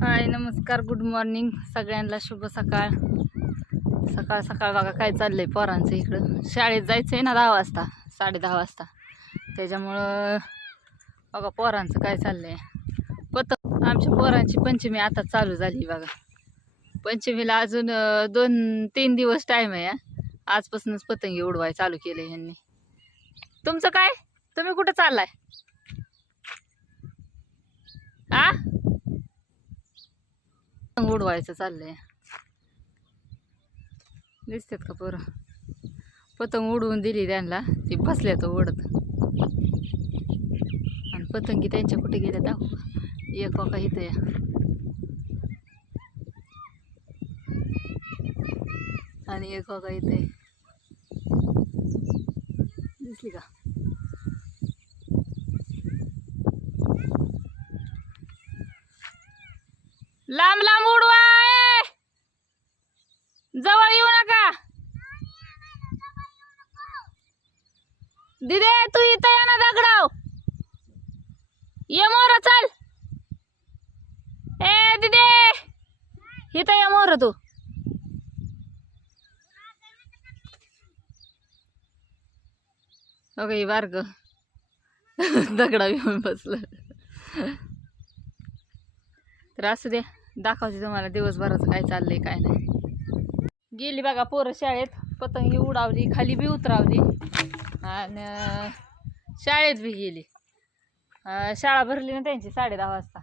हाय नमस्कार, good morning सगळ्यांना, शुभ सकाळ. सकाळ सकाळ बघा काय चाललंय पोरांचं. इकडं शाळेत जायचं आहे ना 10 वाजता, 10:30 वाजता. त्याच्यामुळं बघा पोरांचं काय चाललंय. आमच्या पोरांची पंचमी आता चालू झाली बघा. पंचमीला अजून 2-3 दिवस टाईम आहे. आजपासूनच पतंगी उडवाय चालू केले ह्यांनी. तुमचं काय, तुम्ही कुठं चाललाय? उडवायचं चाललंय. दिसतात का पोरं? पतंग उडवून दिली त्यांना, ती बसल्या तो उडत. आणि पतंगी त्यांच्या कुठे गेल्या दाखवू. एक बघा इथं या, आणि एक बघा इथे दिसली का? लांब लांब उडवा, जवळ येऊ नका. दिदे तू इथं या ना दगडाव, ये मोर चल. ए दिदे इथं या मोर तू. ओके बारग दगडा येऊन बसलं. तर असू दे, दाखवते तुम्हाला दिवसभराचं काय चाललंय काय नाही. गेली बघा पोरं शाळेत, पतंगी उडावली, खाली बी उतरावली आणि शाळेत बी गेली. शाळा भरली ना त्यांची 10:30 वाजता.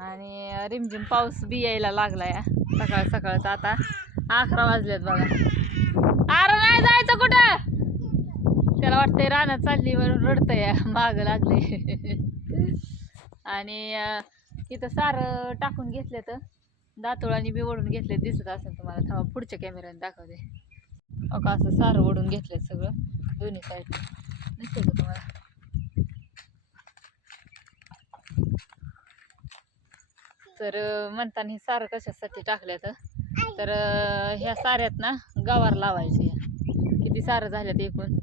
आणि रिमझिम पाऊस बी यायला लागलाय सकाळ सकाळचा. आता 11 वाजलेत बघा. अरे नाही जायचं कुठं, त्याला वाटतंय रानात चालली म्हणून रडतंय, माग लागले. आणि इथं सारं टाकून घेतले, तर दातोळाने बी ओढून घेतले, दिसत असेल तुम्हाला. थांबा पुढच्या कॅमेऱ्याने दाखवते. अगं असं सारं ओढून घेतलंय सगळं दोन्ही साईड. दिसते का तुम्हाला? तर म्हणताना हे सारं कशासाठी टाकल्यात, तर ह्या साऱ्यात ना गवार लावायचे. किती सारं झाल्यात एकूण?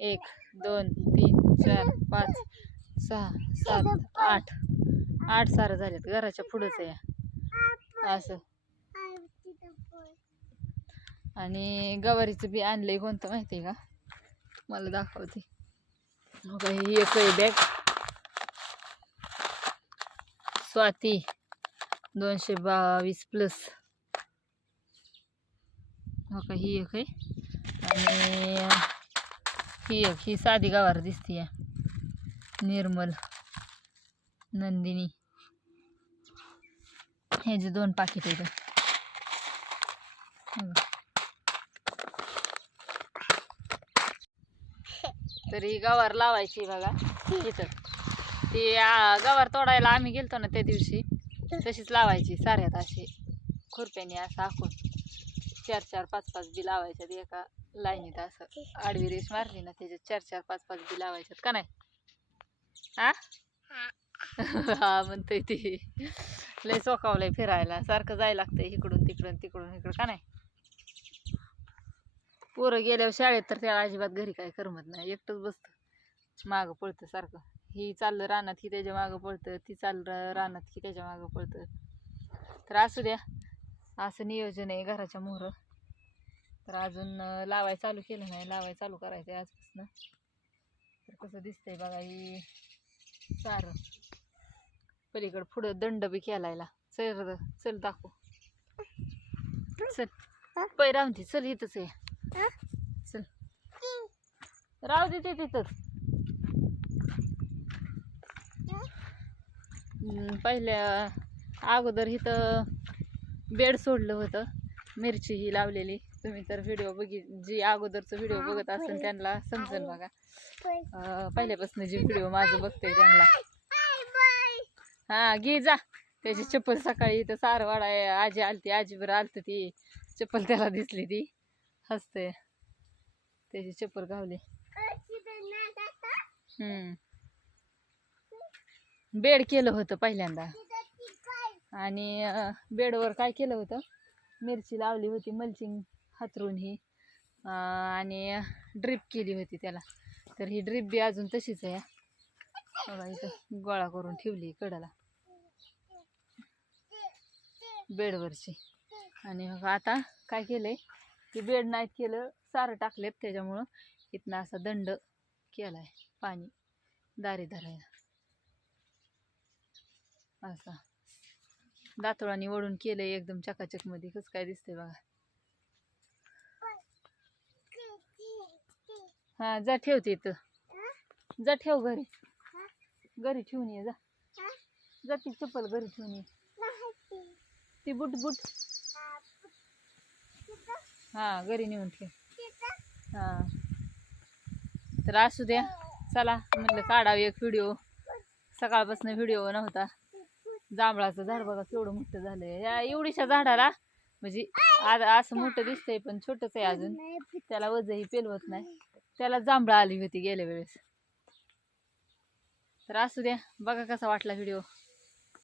1 2 3 4 5 6 7 8 सारं झालेत. घराच्या पुढंच आहे असं. आणि गवारीचं बी आणलंय कोणतं माहिती आहे का? मला दाखवते. ही एक आहे बॅग, स्वाती 222+. हो का, ही एक आहे. आणि ही साधी गवार दिसते, निर्मल, नंदिनी. हे जे 2 पाकिट आहेत. तरी गवार लावायची बघा इथं. ती गवार तोडायला आम्ही गेलतो ना त्या दिवशी, तशीच लावायची साऱ्यात अशी खुरप्याने असं आखून 4-4 5-5 बी लावायच्यात एका लाईनीत. असं आडवी रेस मारली ना त्याच्यात 4-4 5-5 बी लावायच्यात का नाही? हा म्हणतोय ती. लय चोकावलंय फिरायला, सारखं जायला लागतंय इकडून तिकडून तिकडून इकडं का नाही? पोरं गेल्यावर शाळेत तर त्याला अजिबात घरी काय करमत नाही, एकटंच बसतं, मागं पळतं सारखं. ही चाललं रानात ही त्याच्या मागं पळतं, ती चाललं रानात ही त्याच्या मागं पळतं. तर असू द्या, असं नियोजन आहे घराच्या मोहरं. तर अजून लावाय चालू केलं नाही, लावाय चालू करायचं आहे आजपासून. तर कसं दिसतंय बघा. ही सारं पलीकडं पुढं दंड बी केलायला. चल दाखव, चल पै राहून चल, इथंच आहे. चल राहू दे तिथंच. पहिल्या अगोदर इथं बेड सोडलं होतं, मिरची ही लावलेली. तुम्ही तर व्हिडिओ जी अगोदरचं व्हिडिओ बघत असेल त्यांना समजेल बघा. पहिल्यापासून जे व्हिडिओ माझं बघते त्यांना. हा घे जा. त्याची चप्पल सकाळी इथं सारं वाडाय आजी आलती, आजी बरं आलत, ती चप्पल त्याला दिसली, ती हसते. त्याची चप्पल गावली. बेड केलं होतं पहिल्यांदा. आणि बेडवर काय केलं होतं, मिरची लावली होती मल्चिंग हातरून ही, आणि ड्रिप केली होती त्याला. तर ही ड्रिप बी अजून तशीच आहे बघा. इथं गोळा करून ठेवली कडेला. बेडवरची. आणि मग आता काय केलंय की बेड नाहीत केलं, सारं टाकलेत, त्याच्यामुळं इथनं असा दंड केलाय पाणी दारी धरायला. असा दातोळाने ओढून केलंय एकदम चकाचक मध्ये. कसं काय दिसतंय बघा. हा जा ठेवते इथं, जा ठेव घरी, घरी ठेवून ये जा. जा ती चप्पल घरी ठेवून ये. ती बुट बुट हा घरी नेऊन ठेव. हा तर असू द्या. चला म्हटलं काढावं एक व्हिडिओ. सकाळपासून व्हिडिओ नव्हता. जांभळाचं झाड बघा केवढं मोठं झालंय. या एवढीशा झाडाला म्हणजे आज असं मोठं दिसतंय पण छोटंच आहे अजून. त्याला वजही पेलवत नाही. त्याला जांभळं आली होती गेल्या वेळेस. तर असू द्या. बघा कसा वाटला व्हिडिओ.